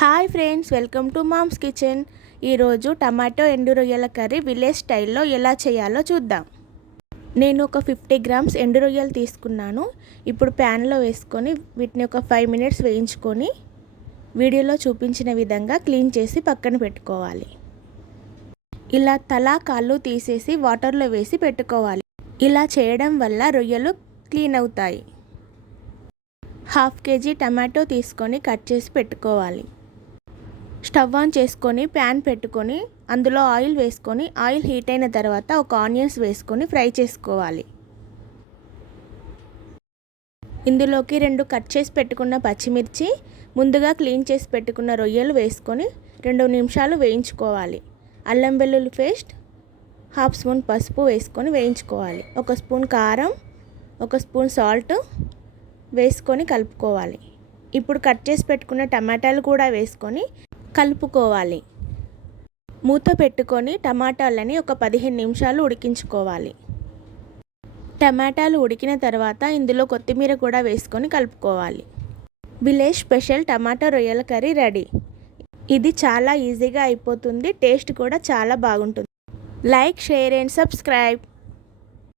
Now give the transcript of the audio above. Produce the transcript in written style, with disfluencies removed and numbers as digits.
Hi friends, welcome to mom's kitchen. ఈరోజు tomato ఎండు రొయ్యల కర్రీ విలేజ్ స్టైల్లో ఎలా చేయాలో చూద్దాం. నేను ఒక 50 గ్రామ్స్ ఎండు రొయ్యలు తీసుకున్నాను. ఇప్పుడు ప్యాన్లో వేసుకొని వీటిని ఒక 5 మినిట్స్ వేయించుకొని వీడియోలో చూపించిన విధంగా క్లీన్ చేసి పక్కన పెట్టుకోవాలి. ఇలా తలా కాళ్ళు తీసేసి వాటర్లో వేసి పెట్టుకోవాలి. ఇలా చేయడం వల్ల రొయ్యలు క్లీన్ అవుతాయి. 1/2 కేజీ టమాటో తీసుకొని కట్ చేసి పెట్టుకోవాలి. స్టవ్ ఆన్ చేసుకొని ప్యాన్ పెట్టుకొని అందులో ఆయిల్ వేసుకొని ఆయిల్ హీట్ అయిన తర్వాత ఒక ఆనియన్స్ వేసుకొని ఫ్రై చేసుకోవాలి. ఇందులోకి 2 కట్ చేసి పెట్టుకున్న పచ్చిమిర్చి, ముందుగా క్లీన్ చేసి పెట్టుకున్న రొయ్యలు వేసుకొని 2 నిమిషాలు వేయించుకోవాలి. అల్లం వెల్లుల్లి పేస్ట్, 1/2 స్పూన్ పసుపు వేసుకొని వేయించుకోవాలి. 1 స్పూన్ కారం, 1 స్పూన్ సాల్ట్ వేసుకొని కలుపుకోవాలి. ఇప్పుడు కట్ చేసి పెట్టుకున్న టమాటాలు కూడా వేసుకొని కలుపుకోవాలి. మూత పెట్టుకొని టమాటాలని ఒక 15 నిమిషాలు ఉడికించుకోవాలి. టమాటాలు ఉడికిన తర్వాత ఇందులో కొత్తిమీర కూడా వేసుకొని కలుపుకోవాలి. విలేజ్ స్పెషల్ టమాటా రొయ్యల కర్రీ రెడీ. ఇది చాలా ఈజీగా అయిపోతుంది. టేస్ట్ కూడా చాలా బాగుంటుంది. Like, share and subscribe.